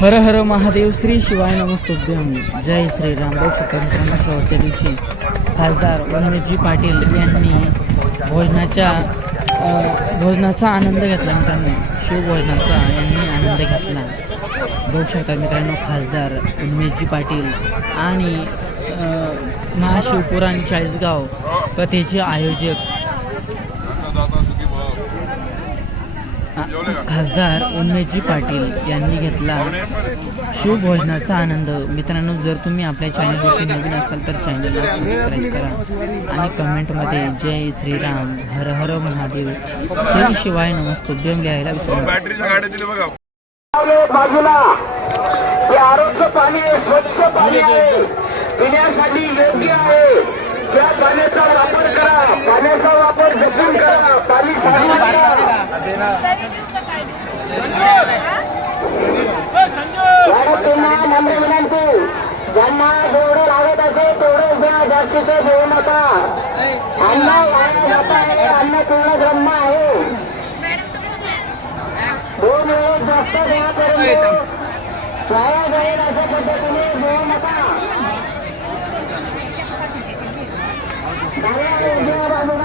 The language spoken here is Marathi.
हर हर महादेव श्री शिवाय नमस्तुभ्यम जय श्रीराम लोक दिवशी खासदार वन्यजी पाटील यांनी भोजनाच्या भोजनाचा आनंद घेतला. मित्रांनो शिवभोजनाचा यांनी आनंद घेतला. बघू शकता मित्रांनो खासदार उन्मेशजी पाटील आणि महाशिवपुराण चाळीसगाव कथेचे आयोजक खासदार उन्मेशजी पाटील यांनी घेतला शिवभोजनाचा आनंद. मित्रांनो जर तुम्ही आपल्या चॅनलवरती नवीन असाल तर चॅनलला सबस्क्राईब करा आणि कमेंटमध्ये जय श्रीराम हर हर महादेव श्री शिवाय नमस्तुभ्यम लिहायला विसरू बाजूला. आरोग्य पाणी स्वच्छ पाणी आहे. पिण्यासाठी योग्य आहे. त्या पाण्याचा वापर करा पाण्याचा वापर जपून करा पाणी साठवून करा वाढवताना नम्र विनंती ज्यांना जेवढं लागत असेल तेवढंच द्या जास्तीचं देऊ नका अन्न वाया जात आहे अन्न पूर्ण ब्रह्म आहे दोन वेळेस जास्त देवा करून देऊ. वाया जाईल अशा पद्धतीने देऊ नका डाव्या आणि उजव्या बाजूला